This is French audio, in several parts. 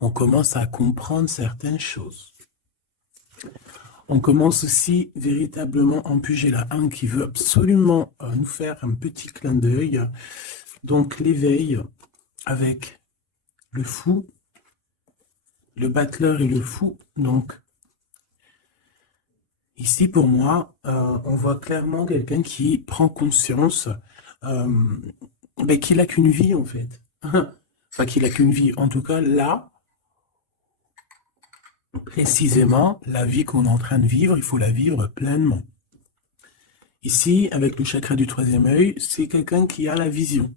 On commence à comprendre certaines choses. On commence aussi véritablement, en plus j'ai la 1 qui veut absolument nous faire un petit clin d'œil. Donc l'éveil avec le fou, le battleur et le fou. Donc ici pour moi, on voit clairement quelqu'un qui prend conscience qu'il n'a qu'une vie en fait. Enfin qu'il n'a qu'une vie. En tout cas là, précisément, la vie qu'on est en train de vivre, il faut la vivre pleinement. Ici, avec le chakra du troisième œil, c'est quelqu'un qui a la vision.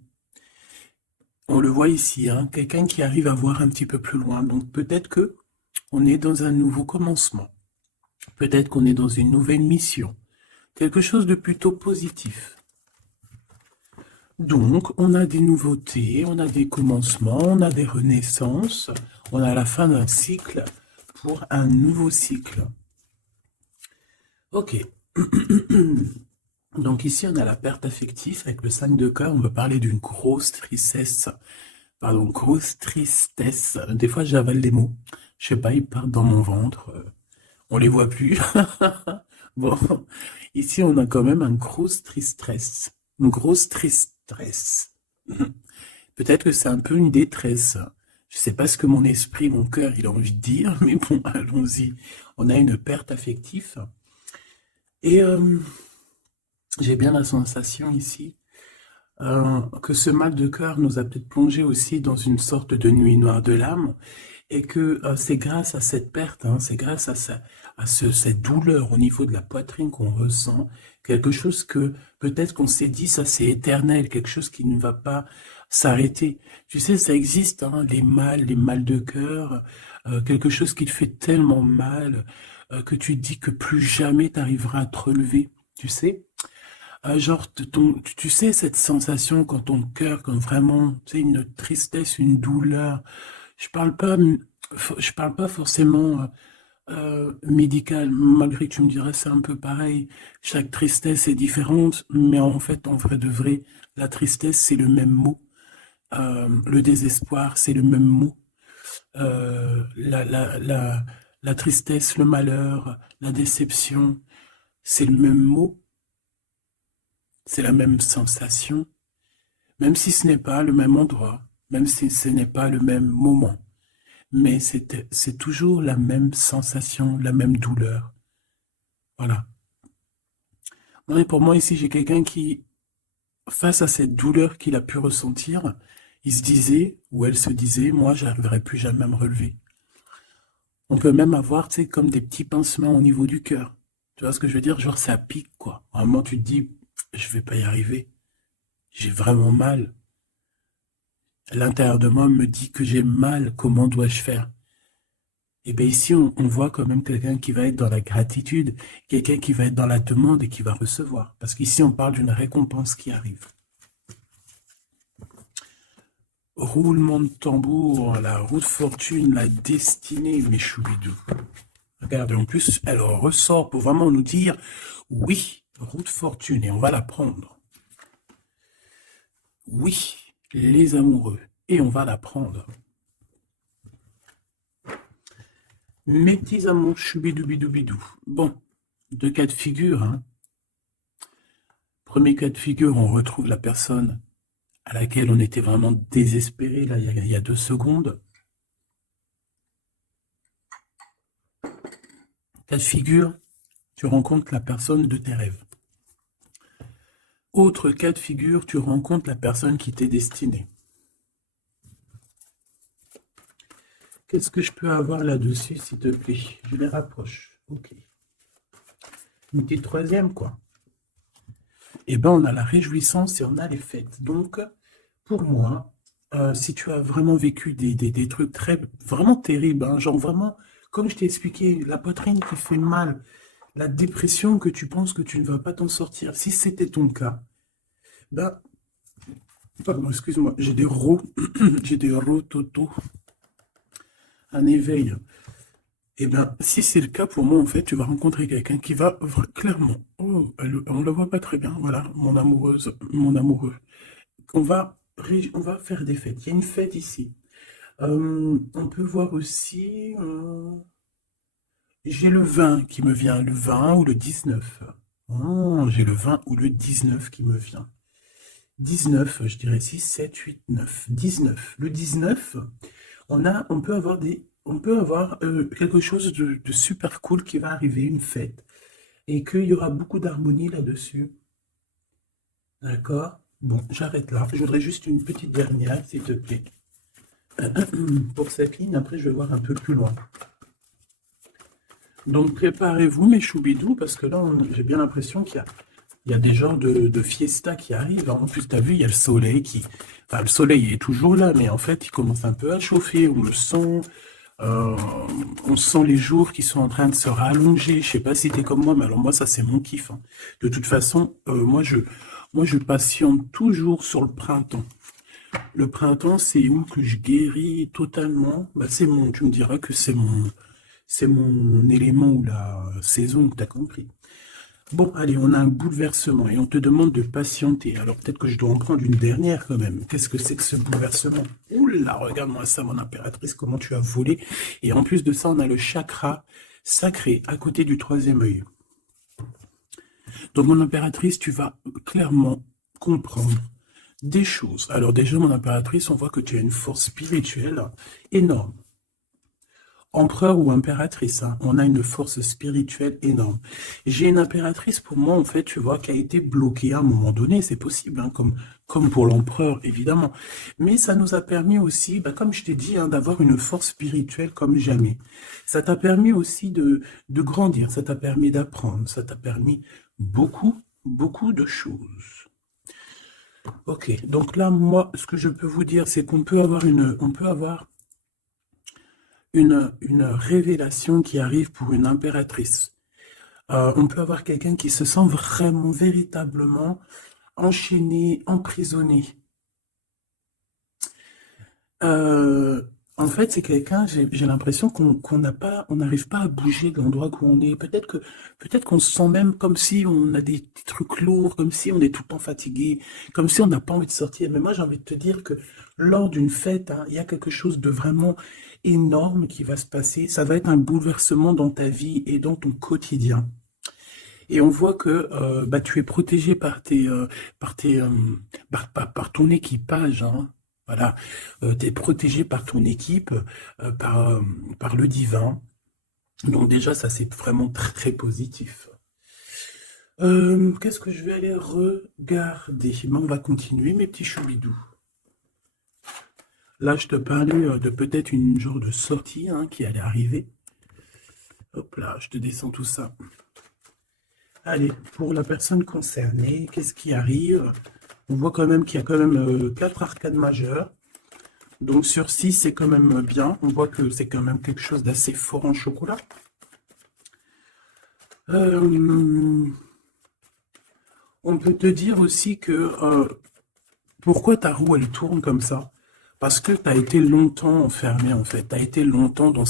On le voit ici, hein, quelqu'un qui arrive à voir un petit peu plus loin. Donc peut-être que on est dans un nouveau commencement. Peut-être qu'on est dans une nouvelle mission. Quelque chose de plutôt positif. Donc, on a des nouveautés, on a des commencements, on a des renaissances, on a la fin d'un cycle pour un nouveau cycle. Ok. Donc ici, on a la perte affective avec le 5 de cœur. On va parler d'une grosse tristesse. Pardon, grosse tristesse. Des fois, j'avale des mots. Je sais pas, ils partent dans mon ventre. On les voit plus. Bon, ici, on a quand même un grosse tristesse. Une grosse tristesse. Peut-être que c'est un peu une détresse. Je sais pas ce que mon esprit, mon cœur, il a envie de dire, mais bon, allons-y. On a une perte affective. Et j'ai bien la sensation ici que ce mal de cœur nous a peut-être plongé aussi dans une sorte de nuit noire de l'âme, et que c'est grâce à cette perte, hein, c'est grâce à, cette douleur au niveau de la poitrine qu'on ressent, quelque chose que peut-être qu'on s'est dit, ça c'est éternel, quelque chose qui ne va pas s'arrêter. Tu sais, ça existe, hein, les mal de cœur, quelque chose qui te fait tellement mal que tu te dis que plus jamais tu arriveras à te relever, tu sais. Genre, tu sais, cette sensation quand ton cœur, quand vraiment, tu sais, une tristesse, une douleur. Je parle pas forcément médical, malgré que tu me dirais c'est un peu pareil. Chaque tristesse est différente, mais en fait, en vrai de vrai, la tristesse, c'est le même mot. Le désespoir, c'est le même mot. La tristesse, le malheur, la déception, c'est le même mot. C'est la même sensation, même si ce n'est pas le même endroit, même si ce n'est pas le même moment. Mais c'est toujours la même sensation, la même douleur. Voilà. Non, et pour moi, ici, j'ai quelqu'un qui, face à cette douleur qu'il a pu ressentir, il se disait, ou elle se disait, moi, j'arriverai plus jamais à me relever. On peut même avoir, tu sais, comme des petits pincements au niveau du cœur. Tu vois ce que je veux dire? Genre, ça pique, quoi. À un moment, tu te dis, je vais pas y arriver. J'ai vraiment mal. L'intérieur de moi me dit que j'ai mal, comment dois-je faire? Et bien ici, on voit quand même quelqu'un qui va être dans la gratitude, quelqu'un qui va être dans la demande et qui va recevoir. Parce qu'ici, on parle d'une récompense qui arrive. Roulement de tambour, la roue de fortune, la destinée, mes choubidous. Regardez, en plus, elle ressort pour vraiment nous dire, oui, roue de fortune, et on va la prendre. Oui, les amoureux, et on va la prendre. Mes petits amours, choubidoubidou. Bon, deux cas de figure. Hein. Premier cas de figure, on retrouve la personne à laquelle on était vraiment désespéré, là, il y a 2 secondes. Cas de figure, tu rencontres la personne de tes rêves. Autre cas de figure, tu rencontres la personne qui t'est destinée. Qu'est-ce que je peux avoir là-dessus, s'il te plaît? Je les rapproche. Ok. Une petite troisième, quoi. Eh bien, on a la réjouissance et on a les fêtes. Donc, pour moi, si tu as vraiment vécu des trucs vraiment terribles, hein, genre vraiment, comme je t'ai expliqué, la poitrine qui fait mal, la dépression que tu penses que tu ne vas pas t'en sortir, si c'était ton cas, ben, pardon, excuse-moi, j'ai des j'ai des rototos, un éveil. Eh bien, si c'est le cas pour moi, en fait, tu vas rencontrer quelqu'un qui va clairement, oh, on ne la voit pas très bien, voilà, mon amoureuse, mon amoureux. On va faire des fêtes. Il y a une fête ici. On peut voir aussi... j'ai le 20 qui me vient, le 20 ou le 19. Oh, j'ai le 20 ou le 19 qui me vient. 19, je dirais 6, 7, 8, 9. 19. Le 19, on peut avoir quelque chose de super cool qui va arriver, une fête, et qu'il y aura beaucoup d'harmonie là-dessus. D'accord? Bon, j'arrête là. Je voudrais juste une petite dernière, s'il te plaît. Pour cette ligne, après je vais voir un peu plus loin. Donc préparez-vous mes choubidous, parce que là, j'ai bien l'impression qu'il y a des genres de fiesta qui arrivent. En plus, tu as vu, il y a le soleil qui... Enfin, le soleil est toujours là, mais en fait, il commence un peu à chauffer. Euh, on sent les jours qui sont en train de se rallonger. Je sais pas si tu es comme moi, mais alors moi, ça, c'est mon kiff, hein. De toute façon, moi, je patiente toujours sur le printemps. Le printemps, c'est où que je guéris totalement. Bah, tu me diras que c'est mon élément ou la saison, t'as compris. Bon, allez, on a un bouleversement et on te demande de patienter. Alors peut-être que je dois en prendre une dernière quand même. Qu'est-ce que c'est que ce bouleversement? Ouh là, regarde-moi ça, mon impératrice, comment tu as volé. Et en plus de ça, on a le chakra sacré à côté du troisième œil. Donc, mon impératrice, tu vas clairement comprendre des choses. Alors déjà, mon impératrice, on voit que tu as une force spirituelle énorme. Empereur ou impératrice, hein, on a une force spirituelle énorme. J'ai une impératrice, pour moi, en fait, tu vois, qui a été bloquée à un moment donné, c'est possible, hein, comme pour l'empereur, évidemment. Mais ça nous a permis aussi, bah, comme je t'ai dit, hein, d'avoir une force spirituelle comme jamais. Ça t'a permis aussi de grandir, ça t'a permis d'apprendre, ça t'a permis beaucoup, beaucoup de choses. Ok, donc là, moi, ce que je peux vous dire, c'est qu'on peut avoir une révélation qui arrive pour une impératrice. On peut avoir quelqu'un qui se sent vraiment, véritablement enchaîné, emprisonné. Euh, En fait, c'est quelqu'un, j'ai l'impression on n'arrive pas à bouger de l'endroit où on est. Peut-être qu'on se sent même comme si on a des petits trucs lourds, comme si on est tout le temps fatigué, comme si on n'a pas envie de sortir. Mais moi, j'ai envie de te dire que lors d'une fête, hein, il y a quelque chose de vraiment énorme qui va se passer. Ça va être un bouleversement dans ta vie et dans ton quotidien. Et on voit que bah, tu es protégé par tes, par ton équipage, hein. Voilà, tu es protégé par ton équipe, par le divin. Donc déjà, ça c'est vraiment très, très positif. Qu'est-ce que je vais aller regarder? Ben, on va continuer, mes petits choubidous. Là, je te parlais de peut-être une genre de sortie, hein, qui allait arriver. Hop là, je te descends tout ça. Allez, pour la personne concernée, qu'est-ce qui arrive? On voit quand même qu'il y a quand même 4 arcades majeures. Donc sur 6, c'est quand même bien. On voit que c'est quand même quelque chose d'assez fort en chocolat. On peut te dire aussi que pourquoi ta roue elle tourne comme ça? Parce que tu as été longtemps enfermé en fait. Tu as été longtemps dans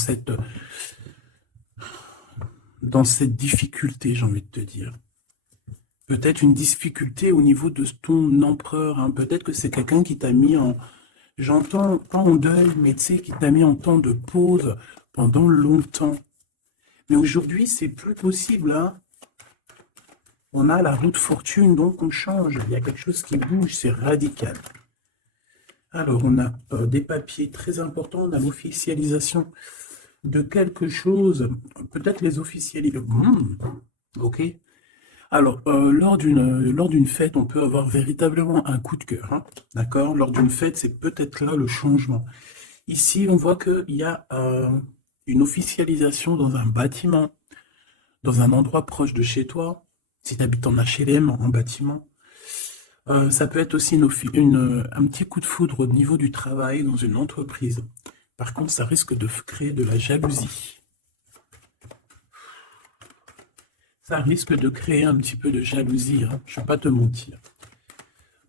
cette difficulté, j'ai envie de te dire. Peut-être une difficulté au niveau de ton empereur, hein. Peut-être que c'est quelqu'un qui t'a mis en, j'entends pas en deuil, mais tu sais, qui t'a mis en temps de pause pendant longtemps. Mais aujourd'hui, c'est plus possible, hein. On a la roue de fortune, donc on change. Il y a quelque chose qui bouge, c'est radical. Alors, on a des papiers très importants, on a l'officialisation de quelque chose. Peut-être les officialisations. Ok. Alors, lors d'une fête, on peut avoir véritablement un coup de cœur, hein. D'accord? Lors d'une fête, c'est peut-être là le changement. Ici, on voit qu'il y a une officialisation dans un bâtiment, dans un endroit proche de chez toi, si tu habites en HLM, en bâtiment. Ça peut être aussi un petit coup de foudre au niveau du travail dans une entreprise. Par contre, ça risque de créer de la jalousie. Ça risque de créer un petit peu de jalousie, hein, je ne vais pas te mentir.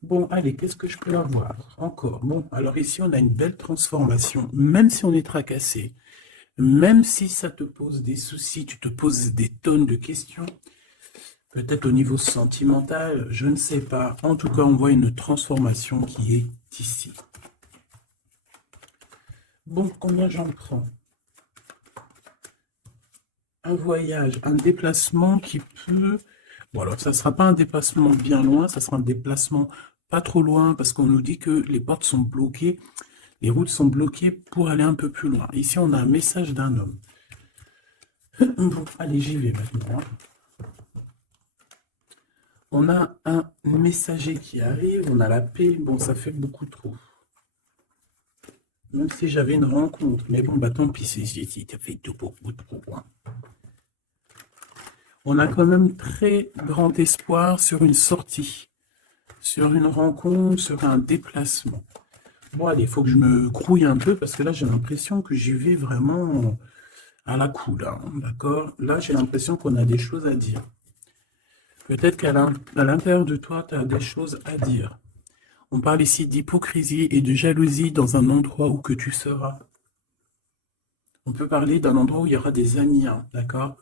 Bon, allez, qu'est-ce que je peux avoir encore? Bon, alors ici, on a une belle transformation, même si on est tracassé, même si ça te pose des soucis, tu te poses des tonnes de questions, peut-être au niveau sentimental, je ne sais pas. En tout cas, on voit une transformation qui est ici. Bon, combien j'en prends? Un voyage, un déplacement qui peut... Bon, alors, ça ne sera pas un déplacement bien loin, ça sera un déplacement pas trop loin, parce qu'on nous dit que les portes sont bloquées, les routes sont bloquées pour aller un peu plus loin. Ici, on a un message d'un homme. Bon, allez, j'y vais maintenant. On a un messager qui arrive, on a la paix. Bon, ça fait beaucoup trop. Même si j'avais une rencontre. Mais bon, bah tant pis, si ça fait beaucoup trop. Hein. On a quand même très grand espoir sur une sortie, sur une rencontre, sur un déplacement. Bon, allez, il faut que je me grouille un peu parce que là, j'ai l'impression que j'y vais vraiment à la cool. Hein, d'accord? Là, j'ai l'impression qu'on a des choses à dire. Peut-être qu'à l'intérieur de toi, tu as des choses à dire. On parle ici d'hypocrisie et de jalousie dans un endroit où que tu seras. On peut parler d'un endroit où il y aura des amis, hein, d'accord?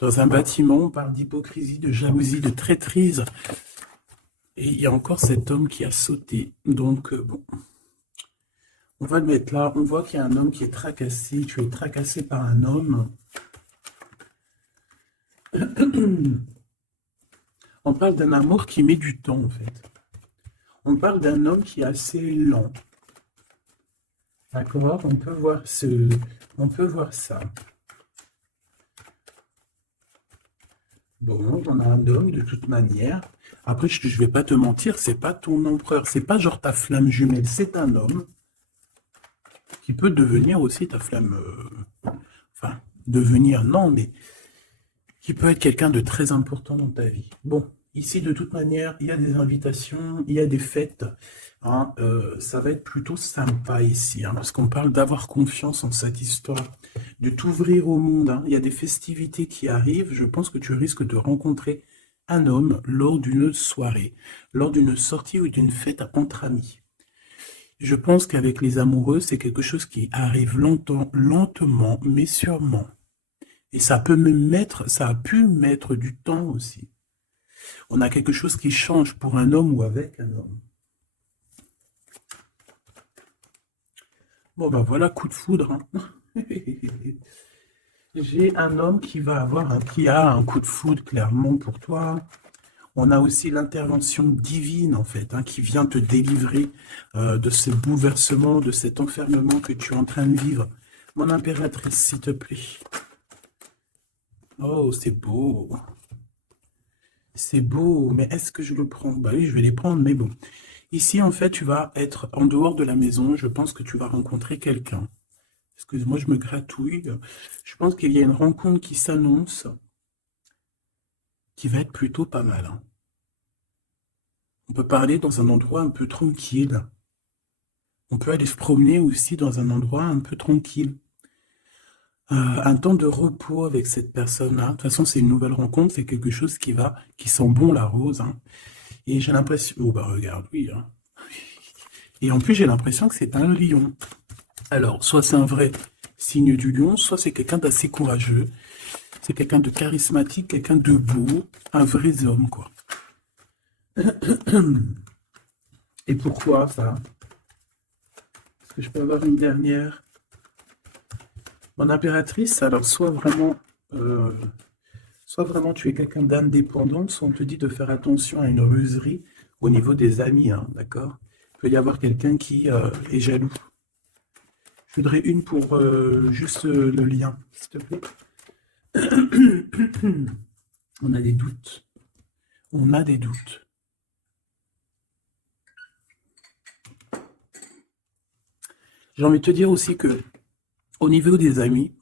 Dans un bâtiment, on parle d'hypocrisie, de jalousie, de traîtrise. Et il y a encore cet homme qui a sauté. Donc, bon, on va le mettre là. On voit qu'il y a un homme qui est tracassé. Tu es tracassé par un homme. On parle d'un amour qui met du temps, en fait. On parle d'un homme qui est assez lent. D'accord? On peut voir ça. Bon, on a un homme de toute manière. Après, je ne vais pas te mentir, c'est pas ton empereur, c'est pas genre ta flamme jumelle, c'est un homme qui peut devenir aussi ta flamme. Enfin, devenir, non, mais qui peut être quelqu'un de très important dans ta vie. Bon, ici, de toute manière, il y a des invitations, il y a des fêtes. Hein, ça va être plutôt sympa ici, hein, parce qu'on parle d'avoir confiance en cette histoire, de t'ouvrir au monde. Hein. Il y a des festivités qui arrivent. Je pense que tu risques de rencontrer un homme lors d'une soirée, lors d'une sortie ou d'une fête entre amis. Je pense qu'avec les amoureux, c'est quelque chose qui arrive lentement, mais sûrement. Et ça peut ça a pu mettre du temps aussi. On a quelque chose qui change pour un homme ou avec un homme. Bon, ben voilà, coup de foudre. Hein. J'ai un homme qui a un coup de foudre clairement pour toi. On a aussi l'intervention divine, en fait, hein, qui vient te délivrer de ce bouleversement, de cet enfermement que tu es en train de vivre. Mon impératrice, s'il te plaît. Oh, c'est beau. C'est beau, mais est-ce que je le prends? Bah oui, je vais les prendre, mais bon. Ici, en fait, tu vas être en dehors de la maison. Je pense que tu vas rencontrer quelqu'un. Excuse-moi, je me gratouille. Je pense qu'il y a une rencontre qui s'annonce, qui va être plutôt pas mal. Hein. On peut parler dans un endroit un peu tranquille. On peut aller se promener aussi dans un endroit un peu tranquille. Un temps de repos avec cette personne-là. De toute façon, c'est une nouvelle rencontre, c'est quelque chose qui sent bon la rose. Hein. Et j'ai l'impression... Oh bah regarde, oui. Hein. Et en plus, j'ai l'impression que c'est un lion. Alors, soit c'est un vrai signe du lion, soit c'est quelqu'un d'assez courageux. C'est quelqu'un de charismatique, quelqu'un de beau, un vrai homme, quoi. Et pourquoi ça? Est-ce que je peux avoir une dernière? Mon impératrice, alors euh, soit vraiment tu es quelqu'un d'indépendant, soit on te dit de faire attention à une ruserie au niveau des amis, hein, d'accord? Il peut y avoir quelqu'un qui est jaloux. Je voudrais une pour juste le lien, s'il te plaît. On a des doutes. On a des doutes. J'ai envie de te dire aussi que au niveau des amis,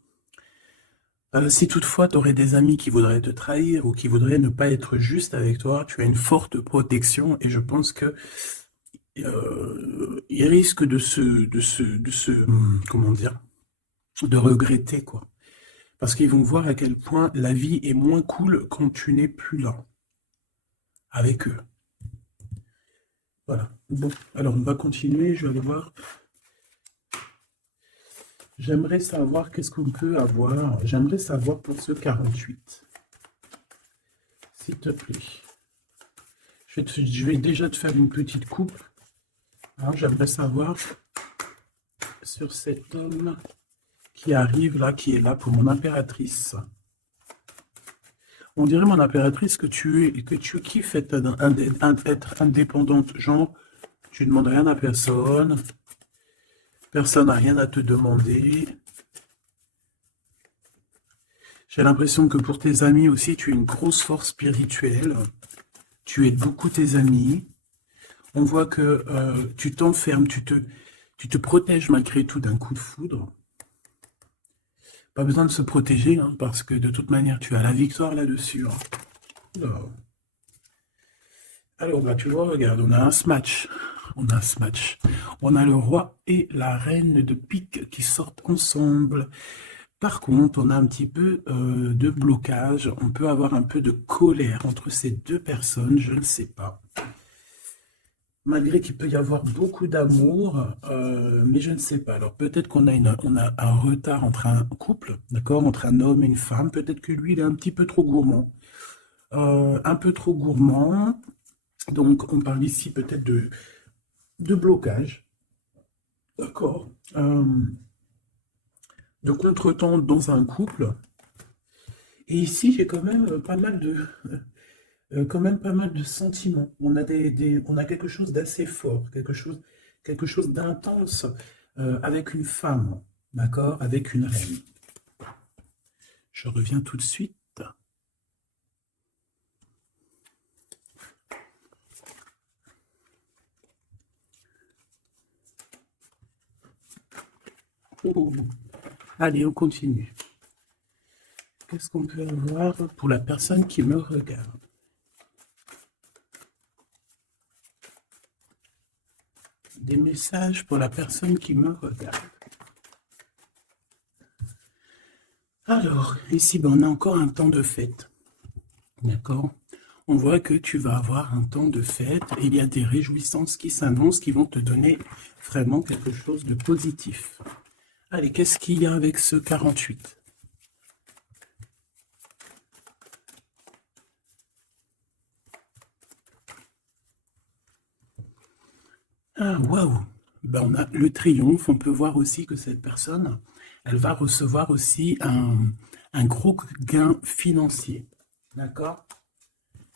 si toutefois tu aurais des amis qui voudraient te trahir ou qui voudraient ne pas être juste avec toi, tu as une forte protection et je pense que ils risquent comment dire, de regretter quoi. Parce qu'ils vont voir à quel point la vie est moins cool quand tu n'es plus là avec eux. Voilà. Bon, alors on va continuer, je vais aller voir. J'aimerais savoir qu'est-ce qu'on peut avoir. J'aimerais savoir pour ce 48. S'il te plaît. Je vais déjà te faire une petite coupe. Hein, j'aimerais savoir sur cet homme qui arrive là, qui est là pour mon impératrice. On dirait, mon impératrice, que tu kiffes être indépendante. Genre, tu ne demandes rien à personne. Personne n'a rien à te demander. J'ai l'impression que pour tes amis aussi, tu as une grosse force spirituelle. Tu aides beaucoup tes amis. On voit que tu t'enfermes, tu te protèges malgré tout d'un coup de foudre. Pas besoin de se protéger, hein, parce que de toute manière, tu as la victoire là-dessus. Hein. Alors, bah, tu vois, regarde, on a un smash. On a un smash. On a le roi et la reine de pique qui sortent ensemble. Par contre, on a un petit peu de blocage. On peut avoir un peu de colère entre ces deux personnes, je ne sais pas. Malgré qu'il peut y avoir beaucoup d'amour, mais je ne sais pas. Alors peut-être qu'on a, on a un retard entre un couple, d'accord, entre un homme et une femme. Peut-être que lui, il est un petit peu trop gourmand. Un peu trop gourmand. Donc on parle ici peut-être de blocage. D'accord. De contretemps dans un couple. Et ici, j'ai quand même pas mal de... quand même pas mal de sentiments. On a, on a quelque chose d'assez fort, quelque chose d'intense avec une femme, d'accord, avec une reine. Je reviens tout de suite. Oh. Allez, on continue. Qu'est-ce qu'on peut avoir pour la personne qui me regarde? Des messages pour la personne qui me regarde. Alors, ici, ben, on a encore un temps de fête. D'accord? On voit que tu vas avoir un temps de fête et il y a des réjouissances qui s'annoncent qui vont te donner vraiment quelque chose de positif. Allez, qu'est-ce qu'il y a avec ce 48? Ah, waouh! Ben, on a le triomphe. On peut voir aussi que cette personne, elle va recevoir aussi un gros gain financier. D'accord?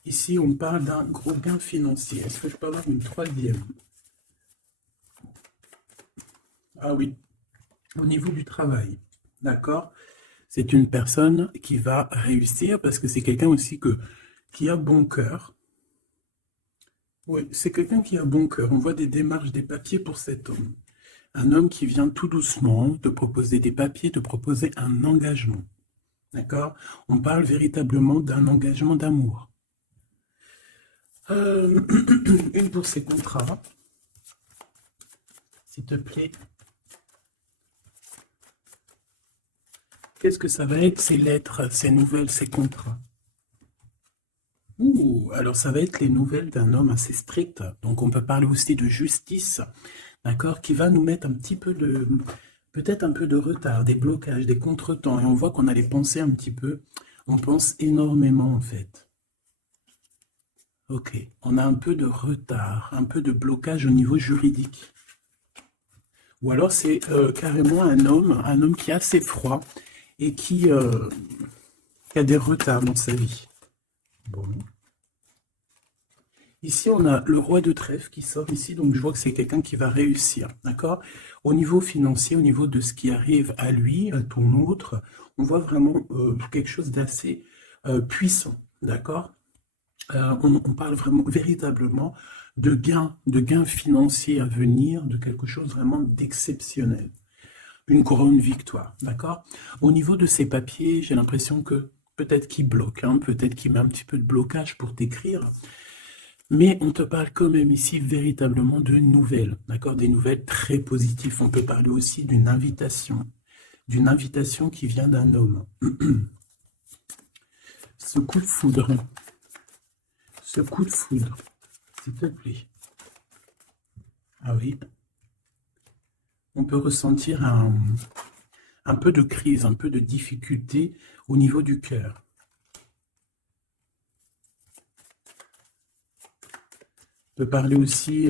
Ici, on parle d'un gros gain financier. Est-ce que je peux avoir une troisième? Ah oui, au niveau du travail. D'accord? C'est une personne qui va réussir parce que c'est quelqu'un aussi qui a bon cœur. Oui, c'est quelqu'un qui a bon cœur. On voit des démarches, des papiers pour cet homme. Un homme qui vient tout doucement te proposer des papiers, te proposer un engagement. D'accord? On parle véritablement d'un engagement d'amour. Une pour ses contrats. S'il te plaît. Qu'est-ce que ça va être, ces lettres, ces nouvelles, ces contrats? Ouh, alors ça va être les nouvelles d'un homme assez strict. Donc on peut parler aussi de justice, d'accord, qui va nous mettre un petit peu de, peut-être un peu de retard, des blocages, des contretemps. Et on voit qu'on a les pensées un petit peu, on pense énormément en fait. Ok, on a un peu de retard, un peu de blocage au niveau juridique. Ou alors c'est carrément un homme qui est assez froid et qui a des retards dans sa vie. Bon. Ici, on a le roi de trèfle qui sort ici, donc je vois que c'est quelqu'un qui va réussir, d'accord? Au niveau financier, au niveau de ce qui arrive à lui, à ton autre, on voit vraiment quelque chose d'assez puissant, d'accord? On parle vraiment, véritablement de gains financiers à venir, de quelque chose vraiment d'exceptionnel. Une couronne victoire, d'accord? Au niveau de ces papiers, j'ai l'impression que peut-être qu'il bloque, hein, peut-être qu'il met un petit peu de blocage pour t'écrire, mais on te parle quand même ici véritablement de nouvelles, d'accord? Des nouvelles très positives. On peut parler aussi d'une invitation qui vient d'un homme. Ce coup de foudre, s'il te plaît. Ah oui, on peut ressentir un peu de crise, un peu de difficulté au niveau du cœur. On peut parler aussi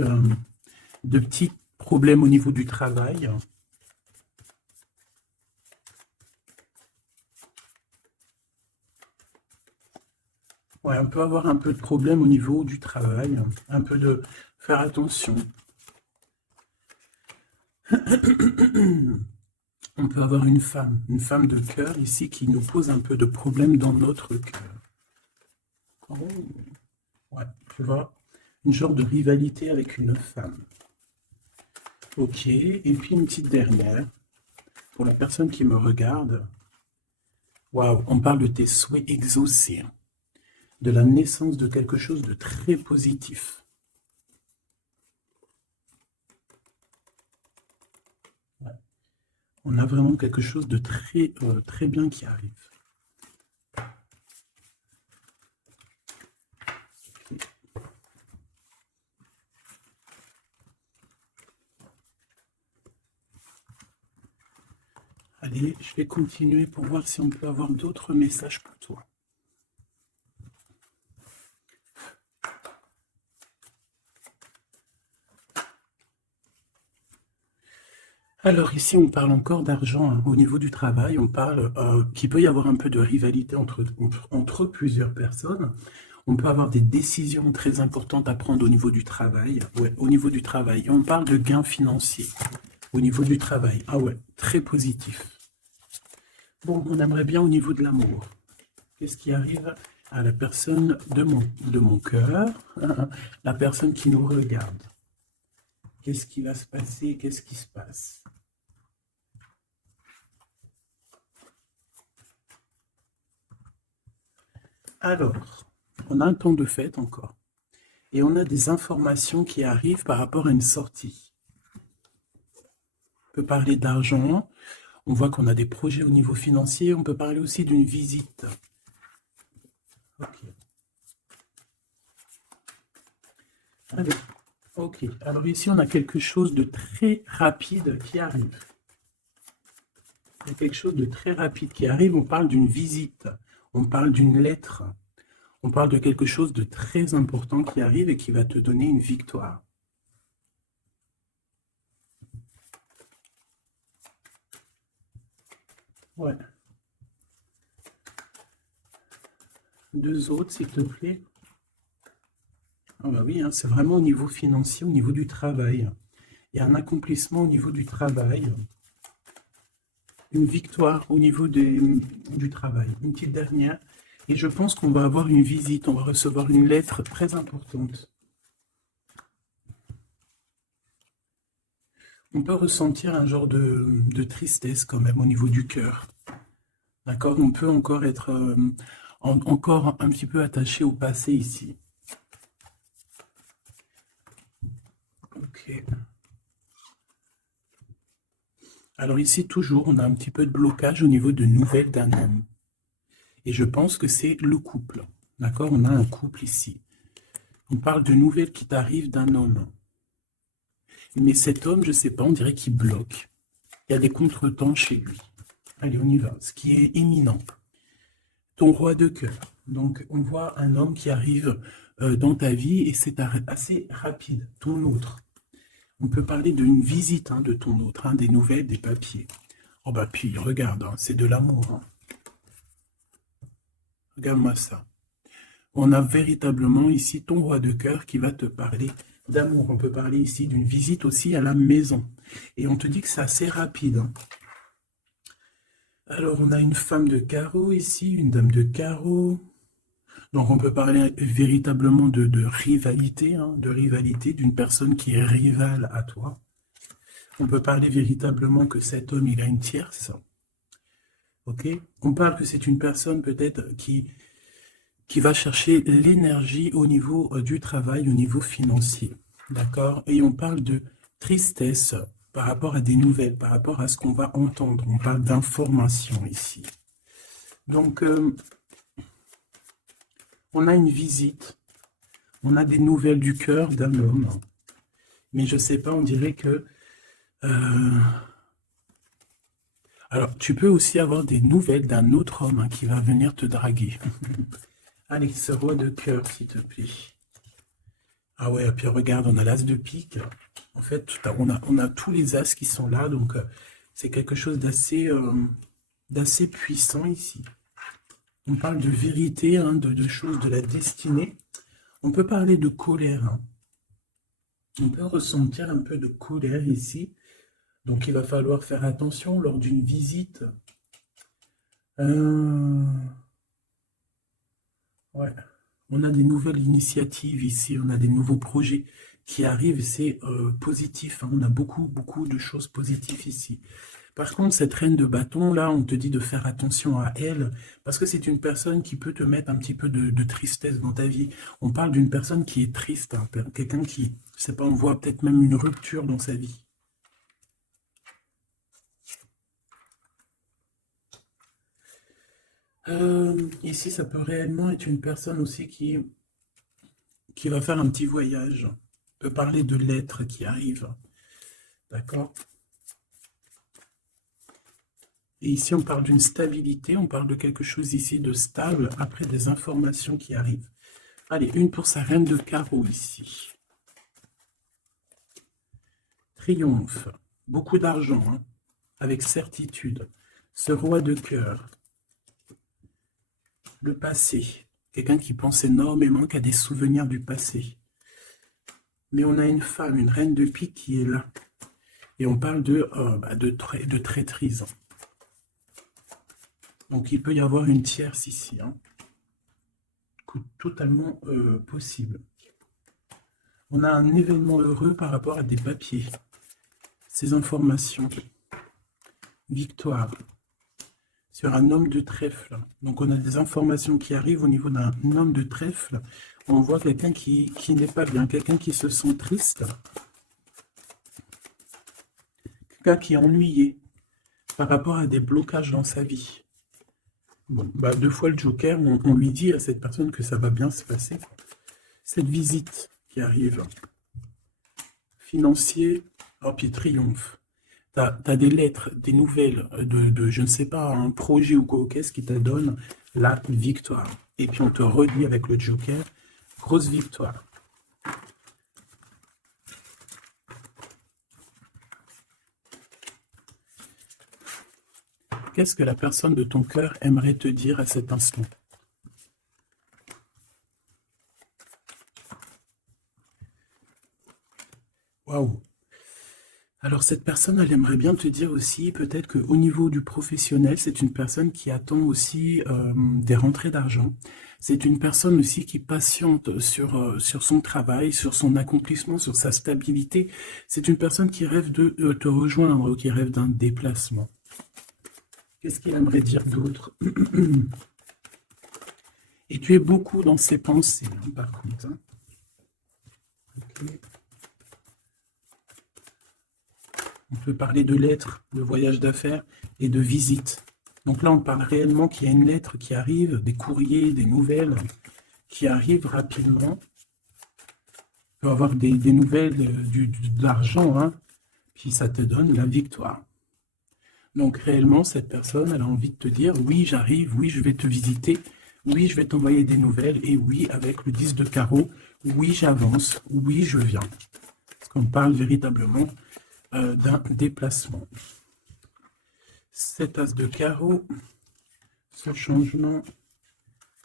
de petits problèmes au niveau du travail. Ouais, on peut avoir un peu de problème au niveau du travail, un peu de faire attention. On peut avoir une femme de cœur ici qui nous pose un peu de problème dans notre cœur. Oh, ouais, tu vois, une genre de rivalité avec une femme. Ok, et puis une petite dernière, pour la personne qui me regarde. Waouh, on parle de tes souhaits exaucés, de la naissance de quelque chose de très positif. Ouais. On a vraiment quelque chose de très, très bien qui arrive. Allez, je vais continuer pour voir si on peut avoir d'autres messages pour toi. Alors ici, on parle encore d'argent, hein. Au niveau du travail, on parle qu'il peut y avoir un peu de rivalité entre plusieurs personnes. On peut avoir des décisions très importantes à prendre au niveau du travail. Ouais, au niveau du travail. Et on parle de gains financiers au niveau du travail. Ah ouais, très positif. Bon, on aimerait bien au niveau de l'amour. Qu'est-ce qui arrive à la personne de mon cœur, la personne qui nous regarde? Qu'est-ce qui va se passer? Qu'est-ce qui se passe? Alors, on a un temps de fête encore. Et on a des informations qui arrivent par rapport à une sortie. On peut parler d'argent. On voit qu'on a des projets au niveau financier. On peut parler aussi d'une visite. Ok. Allez. Ok. Alors ici, on a quelque chose de très rapide qui arrive. Il y a quelque chose de très rapide qui arrive. On parle d'une visite. On parle d'une lettre. On parle de quelque chose de très important qui arrive et qui va te donner une victoire. Ouais. Deux autres, s'il te plaît. Ah bah oui, hein, c'est vraiment au niveau financier, au niveau du travail. Il y a un accomplissement au niveau du travail. Une victoire au niveau du travail. Une petite dernière. Et je pense qu'on va avoir une visite. On va recevoir une lettre très importante. On peut ressentir un genre de tristesse quand même au niveau du cœur. D'accord? On peut encore être encore un petit peu attaché au passé ici. Ok. Alors ici, toujours, on a un petit peu de blocage au niveau de nouvelles d'un homme. Et je pense que c'est le couple. D'accord? On a un couple ici. On parle de nouvelles qui t'arrivent d'un homme. Mais cet homme, je ne sais pas, on dirait qu'il bloque. Il y a des contretemps chez lui. Allez, on y va. Ce qui est imminent. Ton roi de cœur. Donc, on voit un homme qui arrive dans ta vie et c'est assez rapide. Ton autre. On peut parler d'une visite de ton autre, des nouvelles, des papiers. Oh bah puis, regarde, c'est de l'amour. Regarde-moi ça. On a véritablement ici ton roi de cœur qui va te parler d'amour. On peut parler ici d'une visite aussi à la maison. Et on te dit que c'est assez rapide. Alors, on a une femme de carreau ici, une dame de carreau. Donc, on peut parler véritablement de rivalité, de rivalité d'une personne qui est rivale à toi. On peut parler véritablement que cet homme, il a une tierce. Ok? On parle que c'est une personne peut-être qui va chercher l'énergie au niveau du travail, au niveau financier. D'accord? Et on parle de tristesse par rapport à des nouvelles, par rapport à ce qu'on va entendre. On parle d'information ici. Donc, on a une visite, on a des nouvelles du cœur d'un homme. Mais je ne sais pas, on dirait que... Alors, tu peux aussi avoir des nouvelles d'un autre homme qui va venir te draguer. Allez, ce roi de cœur, s'il te plaît. Ah ouais, et puis regarde, on a l'as de pique. En fait, on a tous les as qui sont là, donc c'est quelque chose d'assez puissant ici. On parle de vérité, hein, de choses de la destinée. On peut parler de colère, hein. On peut ressentir un peu de colère ici. Donc il va falloir faire attention lors d'une visite. Ouais. On a des nouvelles initiatives ici, on a des nouveaux projets qui arrivent, et c'est positif, hein. On a beaucoup, beaucoup de choses positives ici. Par contre, cette reine de bâton, là, on te dit de faire attention à elle, parce que c'est une personne qui peut te mettre un petit peu de tristesse dans ta vie. On parle d'une personne qui est triste, hein, quelqu'un qui, je sais pas, on voit peut-être même une rupture dans sa vie. Ici, ça peut réellement être une personne aussi qui va faire un petit voyage. On peut parler de lettres qui arrivent. D'accord? Et ici, on parle d'une stabilité, on parle de quelque chose ici de stable, après des informations qui arrivent. Allez, une pour sa reine de carreau ici. Triomphe, beaucoup d'argent, hein, avec certitude. Ce roi de cœur, le passé, quelqu'un qui pense énormément, qui a des souvenirs du passé. Mais on a une femme, une reine de pique qui est là. Et on parle de traîtrise. Donc il peut y avoir une tierce ici, hein. Totalement possible. On a un événement heureux par rapport à des papiers. Ces informations. Victoire. Sur un homme de trèfle. Donc on a des informations qui arrivent au niveau d'un homme de trèfle. On voit quelqu'un qui n'est pas bien, quelqu'un qui se sent triste. Quelqu'un qui est ennuyé par rapport à des blocages dans sa vie. Bon, bah, deux fois le Joker, on lui dit à cette personne que ça va bien se passer. Cette visite qui arrive. Financier, oh, puis triomphe. Tu as des lettres, des nouvelles je ne sais pas, un projet ou quoi, qu'est-ce qui te donne la victoire. Et puis on te redit avec le Joker, grosse victoire. Qu'est-ce que la personne de ton cœur aimerait te dire à cet instant? Waouh! Alors cette personne, elle aimerait bien te dire aussi, peut-être qu'au niveau du professionnel, c'est une personne qui attend aussi des rentrées d'argent. C'est une personne aussi qui patiente sur son travail, sur son accomplissement, sur sa stabilité. C'est une personne qui rêve de te rejoindre, qui rêve d'un déplacement. Qu'est-ce qu'il aimerait dire d'autre? Et tu es beaucoup dans ses pensées, hein, par contre. Hein. Okay. On peut parler de lettres, de voyage d'affaires et de visites. Donc là, on parle réellement qu'il y a une lettre qui arrive, des courriers, des nouvelles qui arrivent rapidement. On peut avoir des nouvelles de l'argent, hein, puis ça te donne la victoire. Donc réellement, cette personne, elle a envie de te dire, oui, j'arrive, oui, je vais te visiter, oui, je vais t'envoyer des nouvelles, et oui, avec le 10 de carreau, oui, j'avance, oui, je viens. Parce qu'on parle véritablement d'un déplacement. Cet as de carreau, ce changement,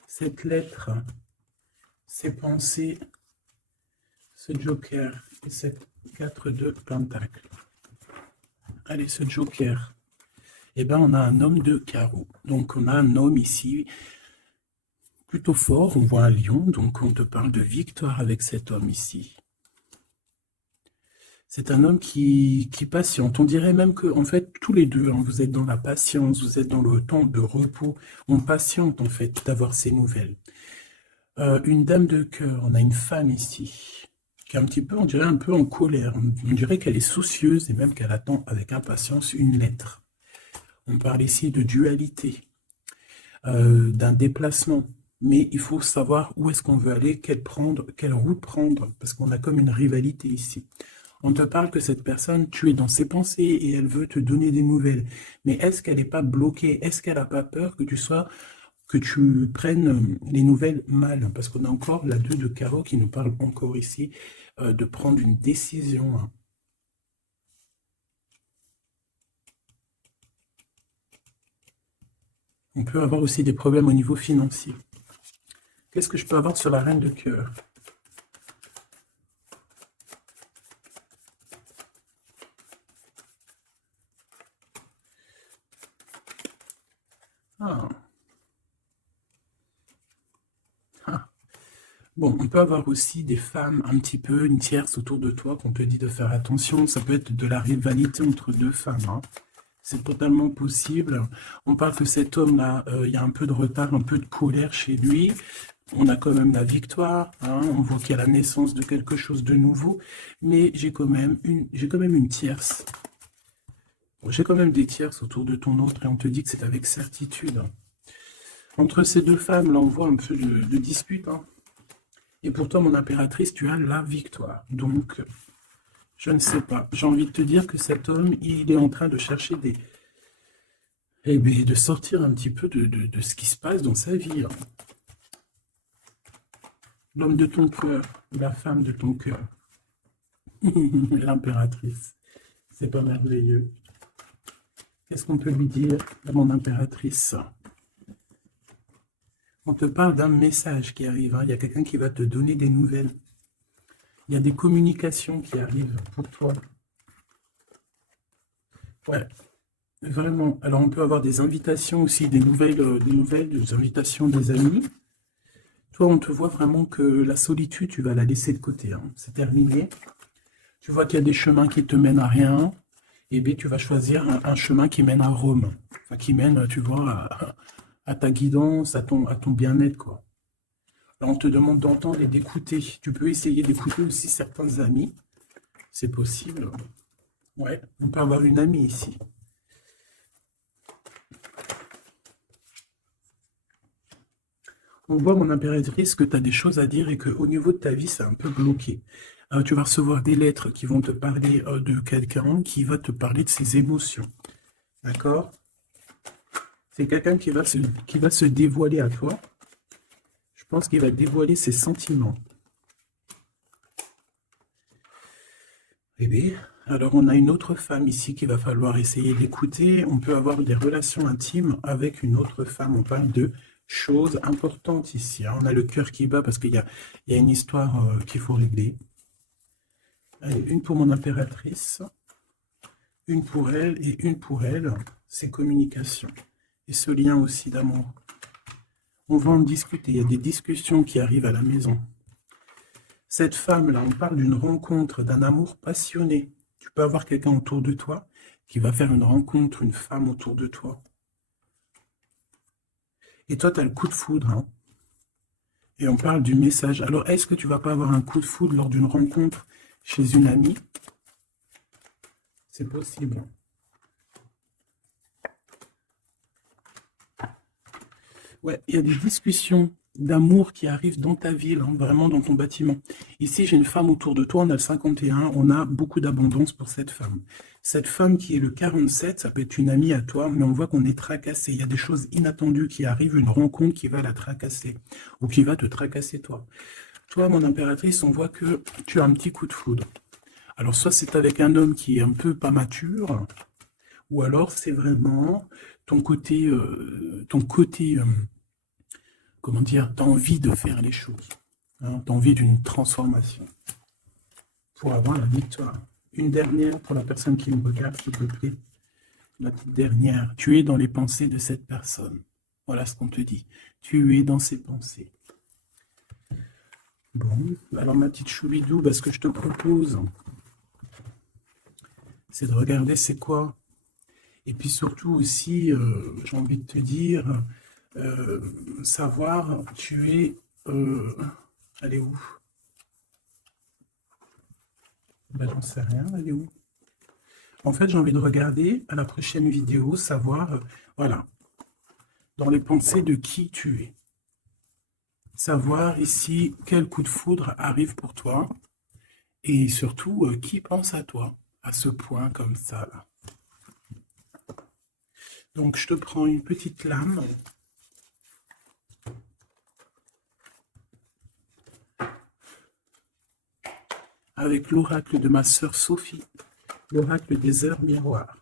cette lettre, ces pensées, ce joker et cette 4 de pentacle. Allez, ce joker, eh bien, on a un homme de carreau. Donc, on a un homme ici plutôt fort. On voit un lion, donc on te parle de victoire avec cet homme ici. C'est un homme qui patiente. On dirait même que, en fait, tous les deux, hein, vous êtes dans la patience, vous êtes dans le temps de repos. On patiente, en fait, d'avoir ces nouvelles. Une dame de cœur, on a une femme ici, qui est un petit peu, on dirait un peu en colère. On dirait qu'elle est soucieuse et même qu'elle attend avec impatience une lettre. On parle ici de dualité, d'un déplacement. Mais il faut savoir où est-ce qu'on veut aller, quelle route prendre, parce qu'on a comme une rivalité ici. On te parle que cette personne, tu es dans ses pensées et elle veut te donner des nouvelles. Mais est-ce qu'elle n'est pas bloquée? Est-ce qu'elle n'a pas peur que tu prennes les nouvelles mal? Parce qu'on a encore la 2 de carreau qui nous parle encore ici de prendre une décision. Hein. On peut avoir aussi des problèmes au niveau financier. Qu'est-ce que je peux avoir sur la reine de cœur? Ah. Ah. Bon, on peut avoir aussi des femmes un petit peu, une tierce autour de toi qu'on te dit de faire attention. Ça peut être de la rivalité entre deux femmes, hein. C'est totalement possible. On parle que cet homme-là, il y a un peu de retard, un peu de colère chez lui. On a quand même la victoire, hein. On voit qu'il y a la naissance de quelque chose de nouveau. Mais j'ai quand même une tierce. J'ai quand même des tierces autour de ton autre et on te dit que c'est avec certitude. Entre ces deux femmes, là, on voit un peu de dispute, hein. Et pour toi, mon impératrice, tu as la victoire. Donc, je ne sais pas. J'ai envie de te dire que cet homme, il est en train de chercher des... Eh bien, de sortir un petit peu de ce qui se passe dans sa vie, hein. L'homme de ton cœur, la femme de ton cœur. L'impératrice. C'est pas merveilleux. Qu'est-ce qu'on peut lui dire à mon impératrice? On te parle d'un message qui arrive, hein. Il y a quelqu'un qui va te donner des nouvelles. Il y a des communications qui arrivent pour toi. Ouais, vraiment. Alors, on peut avoir des invitations aussi, des nouvelles, des invitations des amis. Toi, on te voit vraiment que la solitude, tu vas la laisser de côté, hein. C'est terminé. Tu vois qu'il y a des chemins qui te mènent à rien. Et bien, tu vas choisir un chemin qui mène à Rome. Enfin, qui mène, tu vois, à ta guidance, à ton bien-être, quoi. Alors, on te demande d'entendre et d'écouter. Tu peux essayer d'écouter aussi certains amis. C'est possible. Ouais, on peut avoir une amie ici. On voit, mon impératrice, que tu as des choses à dire et qu'au niveau de ta vie, c'est un peu bloqué. Tu vas recevoir des lettres qui vont te parler de quelqu'un qui va te parler de ses émotions. D'accord? C'est quelqu'un qui va se dévoiler à toi. Je pense qu'il va dévoiler ses sentiments. Eh bien, alors on a une autre femme ici qu'il va falloir essayer d'écouter. On peut avoir des relations intimes avec une autre femme. On parle de choses importantes ici, hein. On a le cœur qui bat parce qu'il y a une histoire qu'il faut régler. Allez, une pour mon impératrice, une pour elle et une pour elle. C'est communication. Et ce lien aussi d'amour. On va en discuter. Il y a des discussions qui arrivent à la maison. Cette femme-là, on parle d'une rencontre, d'un amour passionné. Tu peux avoir quelqu'un autour de toi qui va faire une rencontre, une femme autour de toi. Et toi, tu as le coup de foudre, hein. Et on parle du message. Alors, est-ce que tu vas pas avoir un coup de foudre lors d'une rencontre chez une amie? C'est possible. Ouais, il y a des discussions d'amour qui arrivent dans ta ville, hein, vraiment dans ton bâtiment. Ici, j'ai une femme autour de toi, on a le 51, on a beaucoup d'abondance pour cette femme. Cette femme qui est le 47, ça peut être une amie à toi, mais on voit qu'on est tracassé. Il y a des choses inattendues qui arrivent, une rencontre qui va la tracasser, ou qui va te tracasser toi. Toi, mon impératrice, on voit que tu as un petit coup de foudre. Alors, soit c'est avec un homme qui est un peu pas mature, ou alors c'est vraiment ton côté, comment dire, tu as envie de faire les choses, hein, tu as envie d'une transformation pour avoir la victoire. Une dernière pour la personne qui me regarde, s'il te plaît. La petite dernière. Tu es dans les pensées de cette personne. Voilà ce qu'on te dit. Tu es dans ses pensées. Bon, alors ma petite choubidou, ce que je te propose, c'est de regarder c'est quoi. Et puis surtout aussi, j'ai envie de te dire, savoir, tu es... elle est où? J'en sais rien, elle est où? En fait, j'ai envie de regarder à la prochaine vidéo, savoir, voilà, dans les pensées de qui tu es. Savoir ici quel coup de foudre arrive pour toi. Et surtout, qui pense à toi, à ce point comme ça, là. Donc, je te prends une petite lame. Avec l'oracle de ma sœur Sophie, l'oracle des heures miroirs.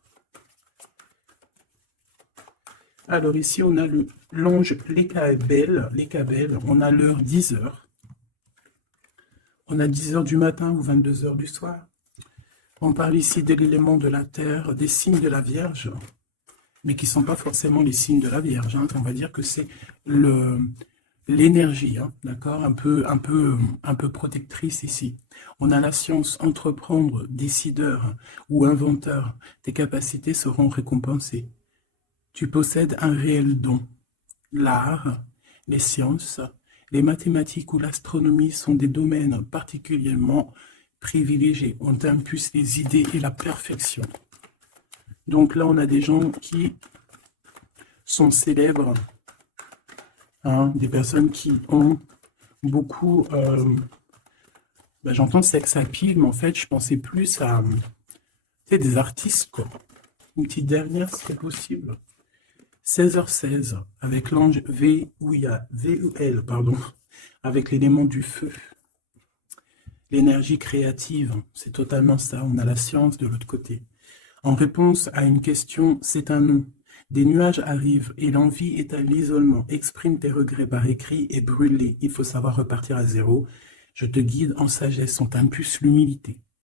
Alors ici, on a l'ange Lécabel, on a l'heure 10 heures. On a 10 heures du matin ou 22 heures du soir. On parle ici de l'élément de la terre, des signes de la Vierge, mais qui ne sont pas forcément les signes de la Vierge. Hein. On va dire que c'est l'énergie, hein, d'accord, un peu protectrice ici. On a la science, entreprendre, décideur ou inventeur. Tes capacités seront récompensées. Tu possèdes un réel don. L'art, les sciences, les mathématiques ou l'astronomie sont des domaines particulièrement privilégiés. On t'impulse les idées et la perfection. Donc là, on a des gens qui sont célèbres, hein, des personnes qui ont beaucoup... j'entends sex appeal, mais en fait, je pensais plus à des artistes, quoi. Une petite dernière, si c'est possible. 16h16, avec l'ange VUL, pardon, avec l'élément du feu. L'énergie créative, c'est totalement ça. On a la science de l'autre côté. En réponse à une question, c'est un non. Des nuages arrivent et l'envie est à l'isolement. Exprime tes regrets par écrit et brûle-les. Il faut savoir repartir à zéro. Je te guide en sagesse, on t'impulse l'humilité.